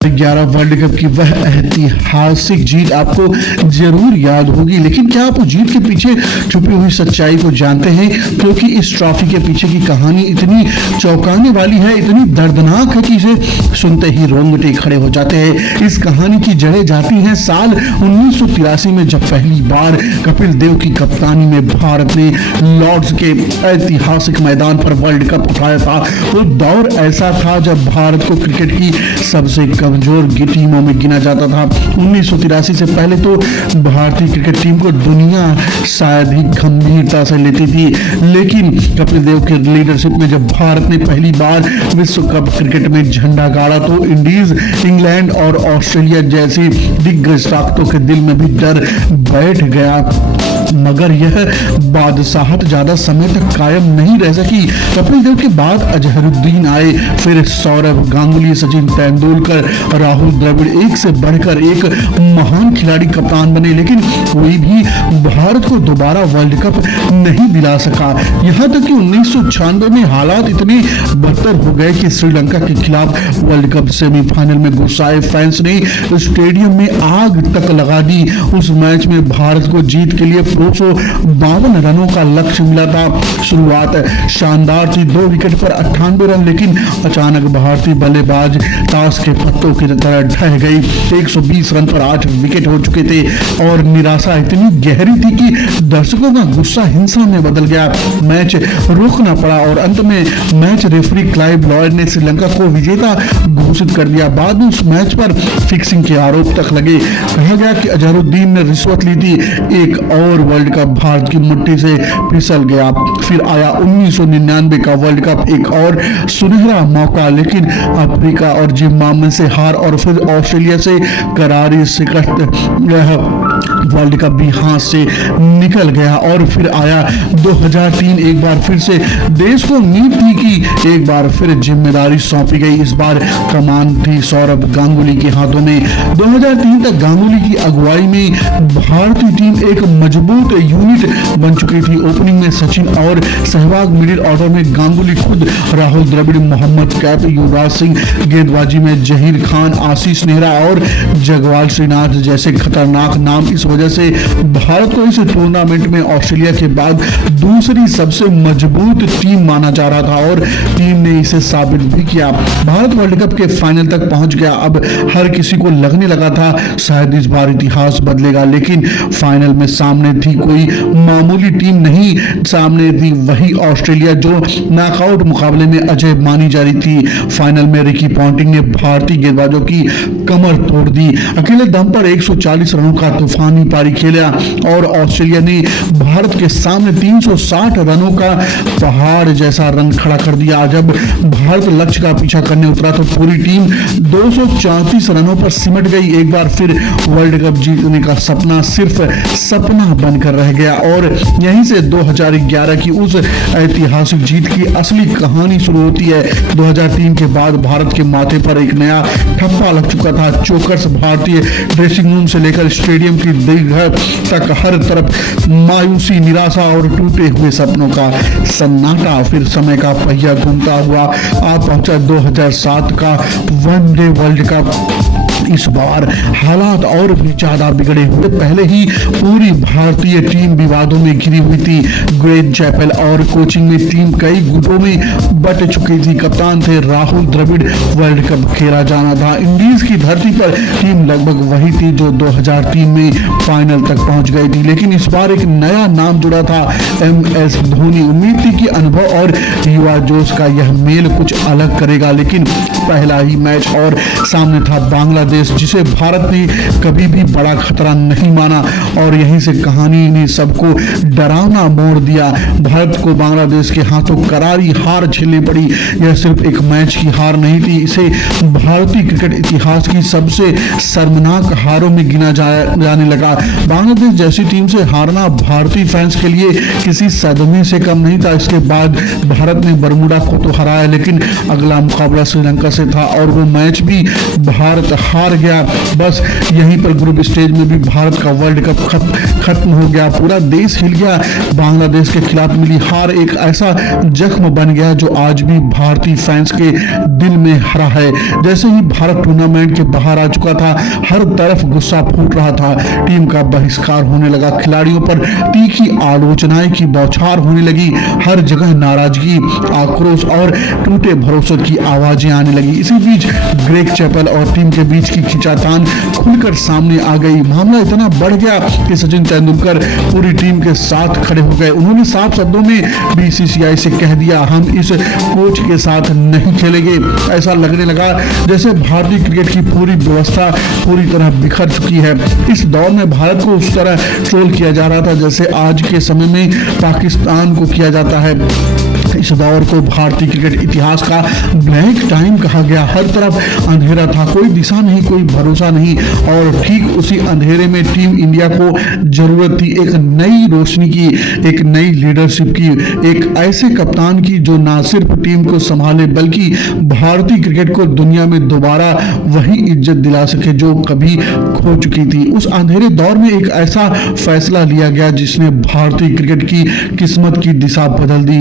11 world cup की वह ऐतिहासिक जीत आपको जरूर याद होगी, लेकिन क्या आप उस जीत के पीछे छुपी हुई सच्चाई को जानते हैं? क्योंकि इस ट्रॉफी के पीछे की कहानी इतनी चौंकाने वाली है, इतनी दर्दनाक है कि इसे सुनते ही रोंगटे खड़े हो जाते हैं। इस कहानी की जड़ें जाती हैं साल 1983 में, जब पहली बार कपिल देव की कप्तानी में भारत ने लॉर्ड्स के ऐतिहासिक मैदान पर वर्ल्ड कप उठाया था। वो दौर ऐसा था जब भारत को क्रिकेट की सबसे कमजोर टीमों में गिना जाता था। 1983 से पहले तो भारतीय क्रिकेट टीम को दुनिया शायद ही गंभीरता से लेती थी, लेकिन कपिल देव के लीडरशिप में जब भारत ने पहली बार विश्व कप क्रिकेट में झंडा गाड़ा तो इंडीज, इंग्लैंड और ऑस्ट्रेलिया जैसी दिग्गज ताकतों के दिल में भी डर बैठ गया। मगर यह बादशाहत ज्यादा समय तक कायम नहीं रह सकी। कपिल देव के बाद अजहरुद्दीन आए, फिर सौरव गांगुली, सचिन तेंदुलकर, राहुल द्रविड़, एक से बढ़कर एक महान खिलाड़ी कप्तान बने, लेकिन कोई भी भारत को दोबारा वर्ल्ड कप नहीं दिला सका। यहां तक कि 1996 में हालात इतने बदतर हो गए कि श्रीलंका के खिलाफ वर्ल्ड कप सेमीफाइनल में गुस्साए फैंस ने स्टेडियम में आग तक लगा दी। उस मैच में भारत को जीत के लिए 252 रनों का लक्ष्य मिला था। शुरुआत शानदार थी, 2 विकेट पर 98 रन, लेकिन अचानक भारतीय बल्लेबाज ताश के पत्तों की तरह ढह गई। 120 रन पर 8 विकेट हो चुके थे और निराशा इतनी गहरी थी कि दर्शकों का गुस्सा हिंसा में बदल गया। मैच रोकना पड़ा और अंत में मैच रेफरी क्लाइव लॉयड ने श्रीलंका को विजेता घोषित कर दिया। बाद में उस मैच पर फिक्सिंग के आरोप तक लगे। कहा गया कि अजहरुद्दीन ने रिश्वत ली थी। एक और वर्ल्ड कप भारत की मुट्ठी से फिसल गया। फिर आया 1999 का वर्ल्ड कप, एक और सुनहरा मौका, लेकिन अफ्रीका और जिम्बाब्वे से हार और फिर ऑस्ट्रेलिया से करारी शिकस्त। वर्ल्ड कप भी हाथ से निकल गया और फिर आया 2003। एक बार फिर से देश को उम्मीद थी कि एक बार फिर जिम्मेदारी सौंपी गई। इस बार कमान थी सौरव गांगुली के हाथों में। 2003 तक गांगुली की अगुवाई में भारतीय टीम एक मजबूत यूनिट बन चुकी थी। ओपनिंग में सचिन और सहवाग, मिडिल ऑर्डर में गांगुली खुद, राहुल द्रविड़, मोहम्मद कैफ, युवराज सिंह, गेंदबाजी में जहीर खान, आशीष नेहरा और जगवाल श्रीनाथ जैसे खतरनाक नाम। इस वजह से भारत को इस टूर्नामेंट में ऑस्ट्रेलिया के बाद दूसरी सबसे मजबूत टीम माना जा रहा था और टीम ने इसे साबित भी किया। भारत वर्ल्ड कप के फाइनल तक पहुंच गया। अब हर किसी को लगने लगा था शायद इस बार इतिहास बदलेगा, लेकिन फाइनल में सामने थी कोई मामूली टीम नहीं, सामने थी वही ऑस्ट्रेलिया जो नॉकआउट मुकाबले में अजय मानी जा रही थी। फाइनल में रिकी पॉन्टिंग ने भारतीय गेंदबाजों की कमर तोड़ दी। अकेले दम पर 140 रनों का तूफानी पारी खेला और ऑस्ट्रेलिया ने भारत के सामने 360 रनों का पहाड़ जैसा रन खड़ा कर दिया। जब भारत लक्ष्य का पीछा करने उतरा तो पूरी टीम 234 रनों पर सिमट गई। एक बार फिर वर्ल्ड कप जीतने का सपना सिर्फ सपना बनकर रह गया और यहीं से 2011 की उस ऐतिहासिक जीत की असली कहानी शुरू होती है। 2003 के बाद भारत के माथे पर एक नया ठप्पा लग चुका था। चोकर्स भारतीय ड्रेसिंग रूम से लेकर स्टेडियम की दीर्घ तक हर तरफ मायूसी, निराशा और टूटे हुए सपनों का सन्नाटा। फिर समय का पहिया घूमता हुआ आ पहुंचा 2007 का वनडे वर्ल्ड कप। इस बार हालात और भी ज्यादा बिगड़े हुए। पहले ही पूरी भारतीय टीम विवादों में घिरी हुई थी। ग्रेट चैपल और कोचिंग में टीम कई गुटों में बट चुकी थी। कप्तान थे राहुल द्रविड़, वर्ल्ड कप खेला जाना था। इंडीज की धरती पर टीम लगभग वही थी जो 2003 में फाइनल तक पहुंच गई थी, लेकिन इस बार एक नया नाम जुड़ा था, MS धोनी। उम्मीद थी कि अनुभव और युवा जोश का यह मेल कुछ अलग करेगा, लेकिन पहला ही मैच और सामने था बांग्लादेश, जिसे भारत ने कभी भी बड़ा खतरा नहीं माना और यहीं से कहानी ने सबको डरावना मोड़ दिया। भारत को बांग्लादेश के हाथों करारी हार झेलनी पड़ी। यह सिर्फ एक मैच की हार नहीं थी, इसे भारतीय क्रिकेट इतिहास की सबसे शर्मनाक हारों में गिना जाने लगा। बांग्लादेश जैसी टीम से हारना भारतीय फैंस के लिए किसी सदमे से कम नहीं था। इसके बाद भारत ने बरमूडा को तो हराया, लेकिन अगला मुकाबला श्रीलंका से था और वो मैच भी भारत हार हार गया। बस यहीं पर ग्रुप स्टेज में भी भारत का वर्ल्ड कप खत्म हो गया। पूरा देश हिल गया। बांग्लादेश के खिलाफ मिली हार एक ऐसा जख्म बन गया जो आज भी भारतीय फैंस के दिल में हरा है। जैसे ही भारत टूर्नामेंट के बाहर आ चुका था, हर तरफ गुस्सा फूट रहा था। टीम का बहिष्कार होने लगा, खिलाड़ियों पर तीखी आलोचनाएं की बौछार होने लगी। हर जगह नाराजगी, आक्रोश और टूटे भरोसे की आवाजें आने लगी। इसी बीच ग्रेग चैपल और टीम के बीच की खिंचातान खुलकर सामने आ गई। मामला इतना बढ़ गया कि सचिन तेंदुलकर पूरी टीम के साथ खड़े हो गए। उन्होंने साफ शब्दों में बीसीसीआई से कह दिया, हम इस कोच के साथ नहीं खेलेंगे। ऐसा लगने लगा जैसे भारतीय क्रिकेट की पूरी व्यवस्था पूरी तरह बिखर चुकी है। इस दौर में भारत को उस तरह ट्रोल किया जा रहा था जैसे आज के समय में पाकिस्तान को किया जाता है। इस दौर को भारतीय क्रिकेट इतिहास का ब्लैक टाइम कहा गया। हर तरफ अंधेरा था, कोई दिशा नहीं, कोई भरोसा नहीं। और ठीक उसी अंधेरे में टीम इंडिया को जरूरत थी एक नई रोशनी की, एक नई लीडरशिप की, एक ऐसे कप्तान की जो ना सिर्फ टीम को संभाले बल्कि भारतीय क्रिकेट को दुनिया में दोबारा वही इज्जत दिला सके जो कभी खो चुकी थी। उस अंधेरे दौर में एक ऐसा फैसला लिया गया जिसने भारतीय क्रिकेट की किस्मत की दिशा बदल दी।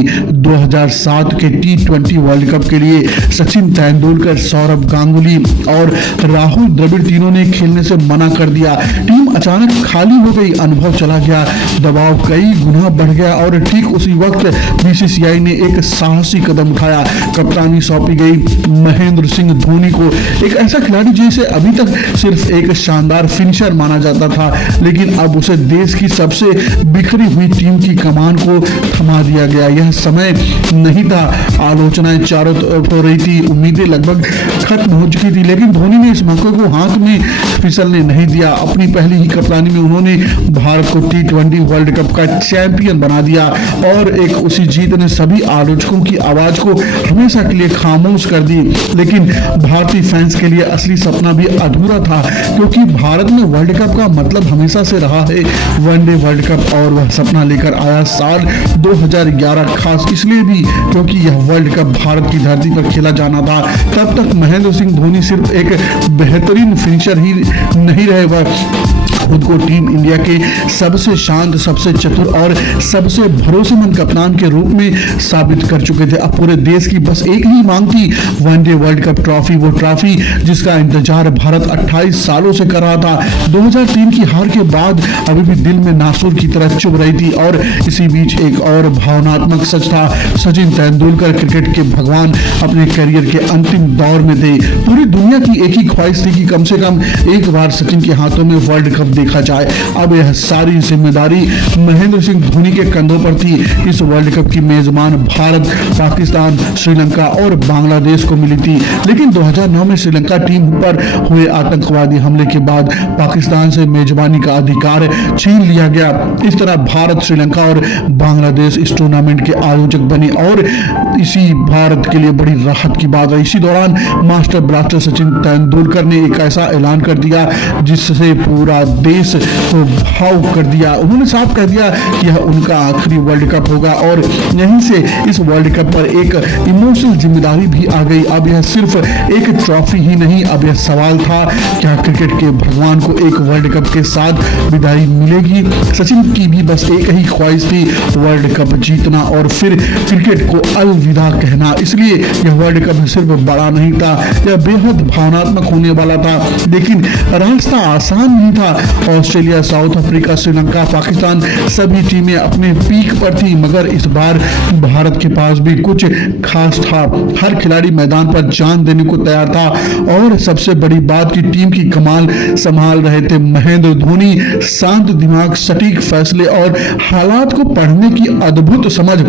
2007 के T20 वर्ल्ड कप के लिए सचिन तेंदुलकर, सौरभ गांगुली और राहुल द्रविड़ तीनों ने खेलने से मना कर दिया। टीम अचानक खाली हो गई, अनुभव चला गया, दबाव कई गुना बढ़ गया और ठीक उसी वक्त बीसीसीआई ने एक साहसी कदम उठाया। कप्तानी सौंपी गई महेंद्र सिंह धोनी को, एक ऐसा खिलाड़ी जिसे अभी तक सिर्फ एक शानदार फिनिशर माना जाता था, लेकिन अब उसे देश की सबसे बिखरी हुई टीम की कमान को थमा दिया गया। यह समय नहीं था, आलोचनाएं चारों तरफ हो रही थी, उम्मीदें लगभग खत्म हो चुकी थी, लेकिन धोनी ने इस मौके को हाथ में फिसलने नहीं दिया। अपनी पहली ही कप्तानी में उन्होंने भारत को T20 वर्ल्ड कप का चैंपियन बना दिया और एक उसी जीत ने सभी आलोचकों की आवाज को हमेशा के लिए खामोश कर दी। लेकिन भारतीय फैंस के लिए असली सपना भी अधूरा था, क्योंकि भारत में वर्ल्ड कप का मतलब हमेशा से रहा है वनडे वर्ल्ड कप, और वह सपना लेकर आया साल 2011, खास इसलिए भी क्योंकि यह वर्ल्ड कप भारत की धरती पर खेला जाना था। तब तक महेंद्र सिंह धोनी सिर्फ एक बेहतरीन फिनिशर ही नहीं रहे, वह खुद को टीम इंडिया के सबसे शांत, सबसे चतुर और सबसे भरोसेमंद कप्तान के रूप में साबित कर चुके थे। अब पूरे देश की बस एक ही मांग थी, वनडे वर्ल्ड कप ट्रॉफी, वो ट्रॉफी जिसका इंतजार भारत 28 सालों से कर रहा था। 2003 की हार के बाद अभी भी दिल में नासूर की तरह चुभ रही थी। और इसी बीच एक और भावनात्मक सच था, सचिन तेंदुलकर क्रिकेट के भगवान अपने करियर के अंतिम दौर में थे। पूरी दुनिया की एक ही ख्वाहिश थी कि कम से कम एक बार सचिन के हाथों में वर्ल्ड कप देखा जाए। अब यह सारी जिम्मेदारी महेंद्र सिंह धोनी के कंधों पर थी। इस वर्ल्ड कप की मेजबान भारत, पाकिस्तान, श्रीलंका और बांग्लादेश को मिली थी, लेकिन 2009 में श्रीलंका टीम पर हुए आतंकवादी हमले के बाद पाकिस्तान से मेजबानी का अधिकार छीन लिया गया। इस तरह भारत, श्रीलंका और बांग्लादेश इस टूर्नामेंट के आयोजक बने और इसी भारत के लिए बड़ी राहत की बात है। इसी दौरान मास्टर ब्लास्टर सचिन तेंदुलकर ने एक ऐसा ऐलान कर दिया जिससे पूरा देश को भावुक कर दिया। उन्होंने साफ कह दिया कि यह उनका आखिरी वर्ल्ड कप होगा और यहीं से इस वर्ल्ड कप पर एक इमोशनल जिम्मेदारी भी आ गई। अब यह सिर्फ एक ट्रॉफी ही नहीं, अब यह सवाल था क्या क्रिकेट के भगवान को एक वर्ल्ड कप के साथ विदाई मिलेगी। सचिन की भी बस एक ही ख्वाहिश थी, वर्ल्ड कप जीतना और फिर क्रिकेट को अलविदा कहना। इसलिए यह वर्ल्ड कप सिर्फ बड़ा नहीं था, यह बेहद भावनात्मक होने वाला था, लेकिन रास्ता आसान नहीं था। Australia, south Africa, Sri Lanka, Pakistan सभी टीमें अपने पीक पर थी, मगर इस बार भारत के पास भी कुछ खास था। हर खिलाड़ी मैदान पर जान देने को तैयार था और सबसे बड़ी बात की टीम की कमाल संभाल रहे थे महेंद्र धोनी। शांत दिमाग, सटीक फैसले और हालात को पढ़ने की अद्भुत समझ।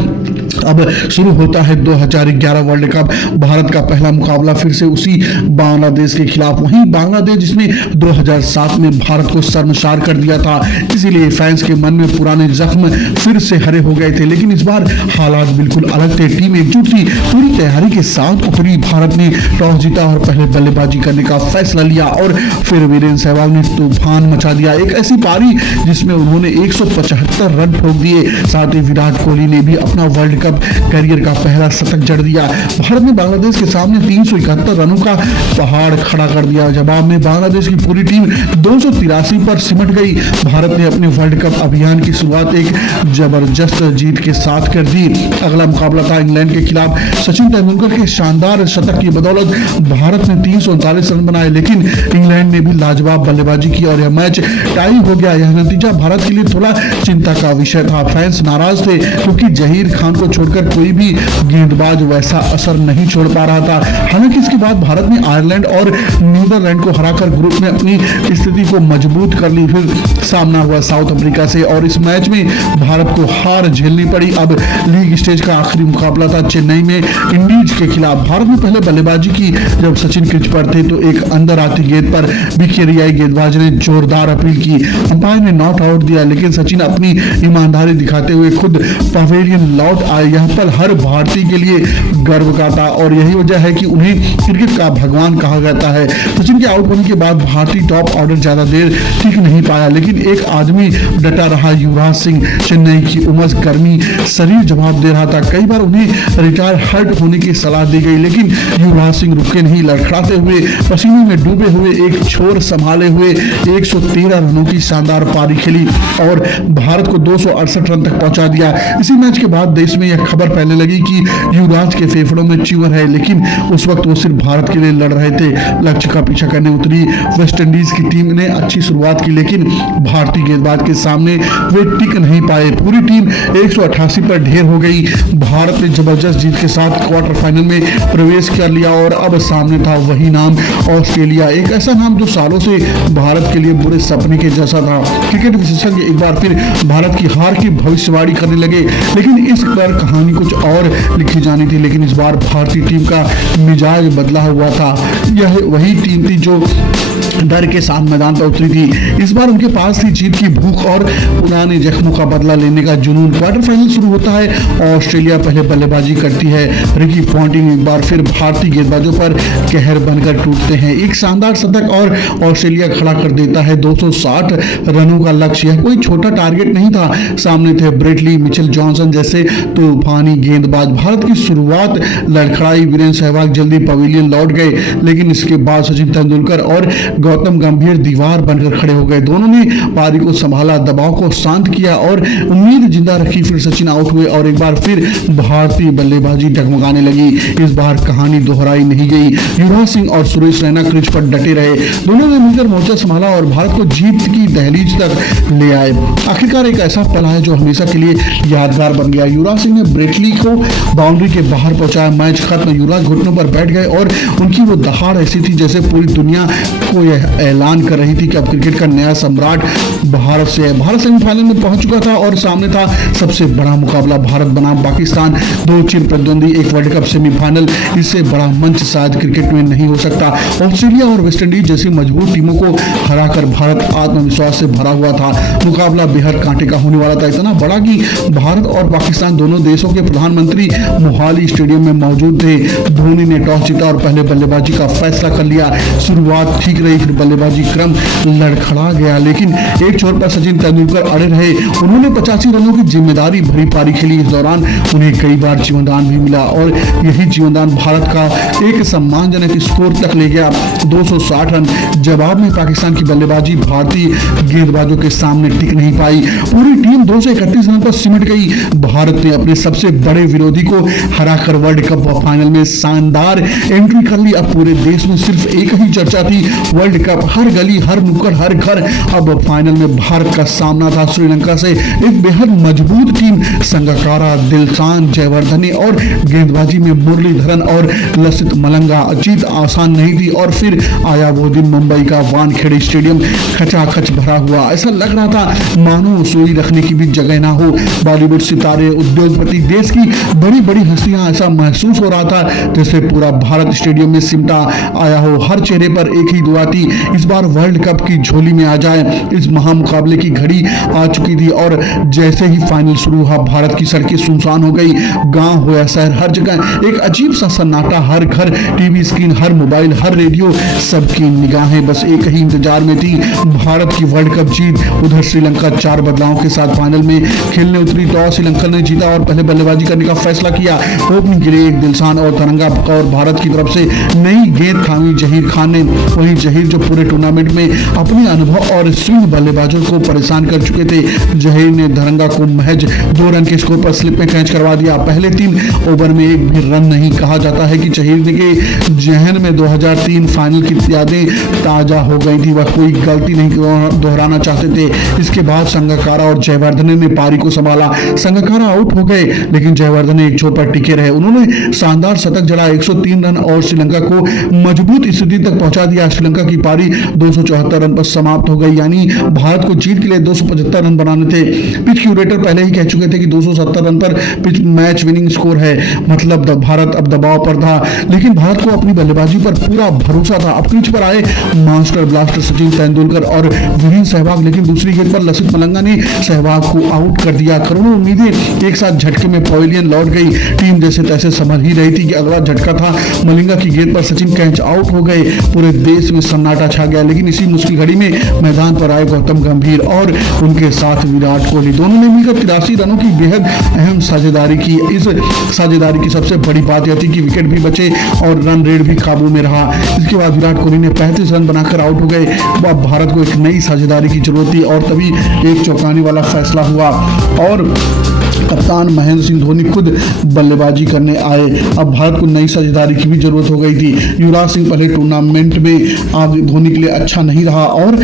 अब शुरू होता है 2011 वर्ल्ड कप। भारत का पहला मुकाबला फिर से उसी बांग्लादेश के खिलाफ, वहीं बांग्लादेश जिसने 2007 में भारत को शर्मसार कर दिया था। इसीलिए फैंस के मन में पुराने जख्म फिर से हरे हो गए थे। लेकिन इस बार हालात बिल्कुल अलग थे। टीम एकजुट थी, पूरी तैयारी के साथ उतरी। भारत ने टॉस जीता और पहले बल्लेबाजी करने का फैसला लिया और फिर वीरेंद्र सहवाग ने तूफान मचा दिया। एक ऐसी पारी जिसमें उन्होंने 175 रन ठोक दिए। साथ ही विराट कोहली ने भी अपना वर्ल्ड कप करियर का पहला शतक जड़ दिया। भारत ने बांग्लादेश के सामने 371 रनों का पहाड़ खड़ा कर दिया। जवाब में बांग्लादेश की पूरी टीम 283 पर सिमट गई। भारत ने अपने वर्ल्ड कप अभियान की शुरुआत एक जबरदस्त जीत के साथ कर दी। अगला मुकाबला था इंग्लैंड के खिलाफ। सचिन तेंदुलकर के शानदार शतक की बदौलत भारत ने 339 रन बनाए, लेकिन इंग्लैंड ने भी लाजवाब बल्लेबाजी की और यह मैच टाई हो गया। यह नतीजा भारत के लिए थोड़ा चिंता का विषय था। फैंस नाराज थे क्योंकि जहीर खान को छोड़कर कोई भी गेंदबाज वैसा असर नहीं छोड़ पा रहा था। हालांकि इसके बाद भारत ने आयरलैंड और नीदरलैंड को हराकर ग्रुप में अपनी स्थिति को मजबूत कर ली। फिर सामना हुआ साउथ अफ्रीका से और इस मैच में भारत को हार झेलनी पड़ी। अब लीग स्टेज का आखिरी मुकाबला था चेन्नई में इंडीज के खिलाफ। भारत ने पहले बल्लेबाजी की। जब सचिन पिच पर थे तो एक अंदर आती गेंद पर बिखेरियाई गेंदबाज ने जोरदार अपील की। अंपायर ने नॉट आउट दिया, लेकिन सचिन अपनी ईमानदारी दिखाते हुए खुद पवेलियन लौट आए। यह पल हर भारतीय के लिए गर्व का था और यही वजह है कि उन्हें क्रिकेट का भगवान कहा जाता है। सचिन के आउट होने के बाद भारतीय टॉप ऑर्डर ज्यादा देर टिक नहीं पाया, लेकिन एक आदमी डटा रहा, युवराज सिंह। चेन्नई की उमस गर्मी शरीर जवाब दे रहा था। कई बार उन्हें रिटायर हर्ट होने की सलाह दी गई, लेकिन युवराज सिंह रुके नहीं। लड़खड़ाते हुए, पसीने में डूबे हुए, एक छोर संभाले हुए 113 रनों की शानदार पारी खेली और भारत को 268 रन तक पहुंचा दिया। इसी मैच के बाद देश में यह खबर फैलने लगी कि युवराज के फेफड़ों में ट्यूमर है, लेकिन उस वक्त वो सिर्फ भारत के लिए लड़ रहे थे। लक्ष्य का पीछा करने उतरी वेस्टइंडीज की टीम ने अच्छी शुरुआत की, लेकिन भारतीय गेंदबाज के सामने वे टिक नहीं पाए। पूरी टीम 188 पर ढेर हो गई। भारत ने जबरदस्त जीत के साथ क्वार्टर फाइनल में प्रवेश कर लिया और अब सामने था वही नाम, ऑस्ट्रेलिया। एक ऐसा नाम जो सालों से भारत के लिए बुरे सपने के जैसा था। क्रिकेट विशेषज्ञ एक बार फिर भारत की हार की भविष्यवाणी करने लगे, लेकिन इस बार कहानी कुछ और लिखी जानी थी। लेकिन इस बार भारतीय टीम का मिजाज बदला हुआ था। यह वही टीम थी जो डर के साथ मैदान पर उतरी थी। इस बार उनके पास थी जीत की भूख और पुराने जख्मों का बदला लेने का जुनून। क्वार्टर फाइनल शुरू होता है। ऑस्ट्रेलिया पहले बल्लेबाजी करती है। रिकी पॉन्टिंग एक बार फिर भारतीय गेंदबाजों पर कहर बनकर टूटते हैं। एक शानदार शतक और ऑस्ट्रेलिया खड़ा कर देता है 260 रनों का लक्ष्य। यह कोई छोटा टारगेट नहीं था। सामने थे ब्रेटली, मिचेल जॉनसन जैसे तूफानी गेंदबाज। भारत की शुरुआत लड़खड़ाई। वीरेंद्र सहवाग जल्दी पवेलियन लौट गए, लेकिन इसके बाद सचिन तेंदुलकर और गौतम गंभीर दीवार बनकर खड़े हो गए। दोनों ने पारी को संभाला, दबाव को शांत किया और उम्मीद जिंदा रखी। फिर सचिन आउट हुए और एक बार फिर भारतीय बल्लेबाजी डगमगाने लगी। इस बार कहानी दोहराई नहीं गई। युवराज सिंह और सुरेश रैना क्रीज पर डटे रहे। दोनों ने मिलकर मोर्चा संभाला और भारत को जीत की दहलीज तक ले आए। आखिरकार एक ऐसा पल है जो हमेशा के लिए यादगार बन गया। युवराज सिंह ने ब्रेटली को बाउंड्री के बाहर पहुंचाया। मैच खत्म। युवराज घुटनों पर बैठ गए और उनकी वो दहाड़ ऐसी थी जैसे पूरी दुनिया को यह ऐलान कर रही थी कि अब क्रिकेट का नया सम्राट भारत से है। भारत सेमीफाइनल में पहुंच चुका था और सामने था सबसे बड़ा मुकाबला भारत बनाम पाकिस्तान। दो चिर प्रतिद्वंदी, एक वर्ल्ड कप सेमीफाइनल। इससे बड़ा मंच शायद क्रिकेट में नहीं हो सकता। ऑस्ट्रेलिया और वेस्टइंडीज जैसी मजबूत टीमों को हराकर भारत आत्मविश्वास से भरा हुआ था। मुकाबला बेहद कांटे का होने वाला था। इतना बड़ा कि भारत और पाकिस्तान दोनों देशों के प्रधानमंत्री मोहाली स्टेडियम में मौजूद थे। धोनी ने टॉस जीता और पहले बल्लेबाजी का फैसला कर लिया। शुरुआत ठीक रही, फिर बल्लेबाजी क्रम लड़खड़ा गया, लेकिन एक छोर पर सचिन तेंदुलकर अड़े रहे। उन्होंने 85 रनों की जिम्मेदारी भरी पारी खेली। इस दौरान उन्हें कई बार जीवनदान भी मिला और यही जीवनदान भारत का एक सम्मानजनक स्कोर तक ले गया, 260 रन। जवाब में पाकिस्तान की बल्लेबाजी भारतीय गेंदबाजों के सामने टिक नहीं पाई। पूरी टीम 231 रन पर सिमट गई। भारत ने अपने सबसे बड़े विरोधी को हराकर वर्ल्ड कप फाइनल में शानदार एंट्री कर ली। अब पूरे देश में सिर्फ एक ही चर्चा थी, वर्ल्ड कप। हर गली, हर नुक्कड़, हर घर। अब फाइनल में भारत का सामना था श्रीलंका से, एक बेहद मजबूत टीम। संगकारा, दिलशान, जयवर्धने और गेंदबाजी में मुरलीधरन और लसित मलंगा। जीत आसान नहीं थी और फिर आया वो दिन। मुंबई का वानखेड़े स्टेडियम खचाखच भरा हुआ। ऐसा लग रहा था मानो सोई रखने की भी जगह ना हो। बॉलीवुड सितारे, उद्योगपति, देश की बड़ी बड़ी हस्तियां, ऐसा महसूस हो रहा था जैसे पूरा भारत स्टेडियम में सिमटा आया हो। हर चेहरे पर एक ही दुआ थी, इस बार वर्ल्ड कप की झोली झोली में आ जाए। इस महामुकाबले की घड़ी आ चुकी थी और जैसे ही फाइनल शुरू हुआ भारत की सड़कें सुनसान हो गई। गांव हो या शहर, हर जगह एक अजीब सा सन्नाटा। हर घर, टीवी स्क्रीन, हर मोबाइल, हर रेडियो, सबकी निगाहें बस एक ही इंतजार में थी, भारत की वर्ल्ड कप जीत। उधर श्रीलंका 4 बदलावों के साथ फाइनल में खेलने उतरी। टॉस श्रीलंका ने जीता और पहले बल्लेबाजी करने का फैसला किया। ओपनिंग के लिए एक दिलशान और तरंगा और भारत की तरफ से नई गेंद थामी जहीर खान ने। वहीं जहीर जो पूरे टूर्नामेंट में अपने अनुभव और स्विंग बल्लेबाजों को परेशान कर चुके थे, जहीर ने धरंगा को महज 2 रन के स्कोर पर स्लिप में कैच करवा दिया। पहले 3 ओवर में एक भी रन नहीं। कहा जाता है कि जहीर के जहन में 2003 फाइनल की यादें ताजा हो गई थी। वह कोई गलती नहीं दोहराना चाहते थे। इसके बाद संगकारा और जयवर्धने ने पारी को संभाला। संगकारा आउट हो गए लेकिन जयवर्धने एक छोर पर टिके रहे। उन्होंने शानदार शतक जड़ा, 103 रन और श्रीलंका को मजबूत स्थिति तक पहुंचा दिया। श्रीलंका की पारी 274 रन पर समाप्त हो गई, यानी भारत को जीत के लिए 275 रन बनाने थे। पिच क्यूरेटर पहले ही कह चुके थे कि 270 रन पर पिच मैच विनिंग स्कोर है, मतलब भारत अब दबाव पर था। लेकिन भारत को अपनी बल्लेबाजी पर पूरा भरोसा था। अब पिच पर आए मास्टर ब्लास्टर सचिन तेंदुलकर और वीरेंद्र सहवाग, लेकिन दूसरी गेंद पर लसित मलिंगा ने सहवाग को आउट कर दिया। करोड़ों उम्मीदें एक साथ झटके में पवेलियन लौट गई। टीम जैसे तैसे समझ ही रही थी कि अगला झटका था। मलिंगा की गेंद पर सचिन कैच आउट हो गए। पूरे देश में सन्नाटा छा गया। लेकिन इसी मुश्किल घड़ी में मैदान पर आए गौतम गंभीर और उनके साथ विराट कोहली। दोनों ने मिलकर 83 रनों की बेहद अहम साझेदारी की। इस साझेदारी की सबसे बड़ी बात यह थी कि विकेट भी बचे और रन रेट भी काबू में रहा। इसके बाद विराट कोहली ने 35 रन बनाकर आउट हो गए। अब भारत को एक नई साझेदारी की जरूरत थी और तभी एक चौंकाने वाला फैसला हुआ और कप्तान महेंद्र सिंह धोनी खुद बल्लेबाजी करने आए। अब भारत को नई साझेदारी की भी जरूरत हो गई थी। युवराज सिंह पहले टूर्नामेंट में आज धोनी के लिए अच्छा नहीं रहा और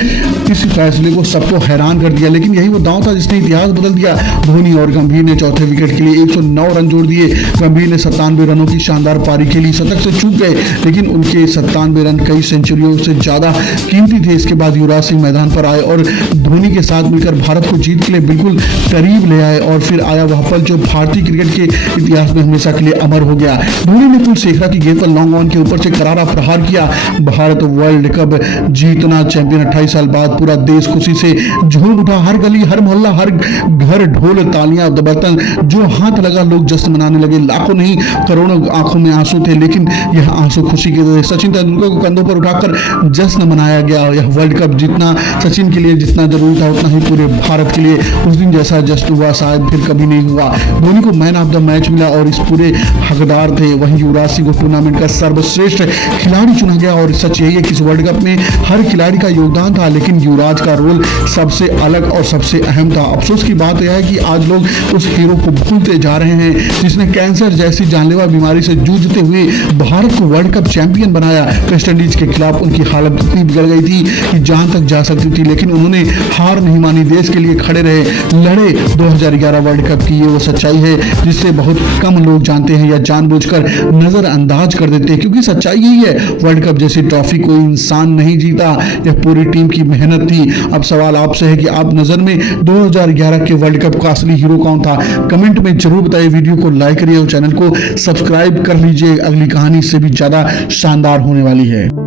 इस फैसले को सबको हैरान कर दिया। लेकिन यही वो दांव था जिसने इतिहास बदल दिया। धोनी और गंभीर ने चौथे विकेट के लिए 109 रन जोड़ दिए। गंभीर ने 97 रनों की शानदार पारी खेली। शतक से चूक गए लेकिन उनके 97 रन कई सेंचुरियों से ज्यादा कीमती थे। इसके बाद युवराज सिंह मैदान पर आए और धोनी के साथ मिलकर भारत को जीत के लिए बिल्कुल करीब ले आए। और फिर आया वह पल जो भारतीय क्रिकेट के इतिहास में हमेशा के लिए अमर हो गया। धोनी ने कुलशेखरा की गेंद पर लॉन्ग ऑन के ऊपर से करारा प्रहार किया। भारत वर्ल्ड कप जीतना, चैंपियन 28 साल बाद। पूरा देश खुशी से झूम उठा। हर गली, हर मोहल्ला, हर घर ढोल, तालियां, बर्तन, जो हाथ लगा लोग जश्न मनाने लगे। लाखों नहीं करोड़ों आंखों में आंसू थे, लेकिन यह आंसू खुशी के थे। सचिन तेंदुलकर को कंधों पर उठाकर जश्न मनाया गया। यह वर्ल्ड कप जीतना सचिन के लिए जितना जरूरी था उतना ही पूरे भारत के लिए उस दिन जैसा जश्न हुआ शायद फिर कभी नहीं हुआ। धोनी को मैन ऑफ द मैच मिला और इस पूरे हकदार थे। वहीं युवराज सिंह को टूर्नामेंट का सर्वश्रेष्ठ खिलाड़ी चुना गया। और सच यही है कि इस वर्ल्ड कप में हर खिलाड़ी का योगदान था, लेकिन युवराज का रोल सबसे अलग और सबसे अहम था। अफसोस की बात यह है कि आज लोग उस हीरो को भूलते जा रहे हैं जिसने कैंसर जैसी जानलेवा बीमारी से जूझते हुए भारत को वर्ल्ड कप चैंपियन बनाया। वेस्ट इंडीज के खिलाफ उनकी हालत इतनी बिगड़ गई थी कि जान तक जा सकती थी, लेकिन उन्होंने हार नहीं मानी, देश के लिए खड़े रहे, लड़े। 2011 वर्ल्ड कप की ये वो सच्चाई है जिससे बहुत कम लोग जानते हैं या जानबूझकर नजरअंदाज कर देते हैं, क्योंकि सच्चाई यही है, वर्ल्ड कप जैसी ट्रॉफी कोई इंसान नहीं जीता, यह पूरी टीम की मेहनत थी। अब सवाल आपसे है कि आप नजर में 2011 के वर्ल्ड कप का असली हीरो कौन था? कमेंट में जरूर बताइए। वीडियो को लाइक करिए और चैनल को सब्सक्राइब कर लीजिए। अगली कहानी से भी ज्यादा शानदार होने वाली है।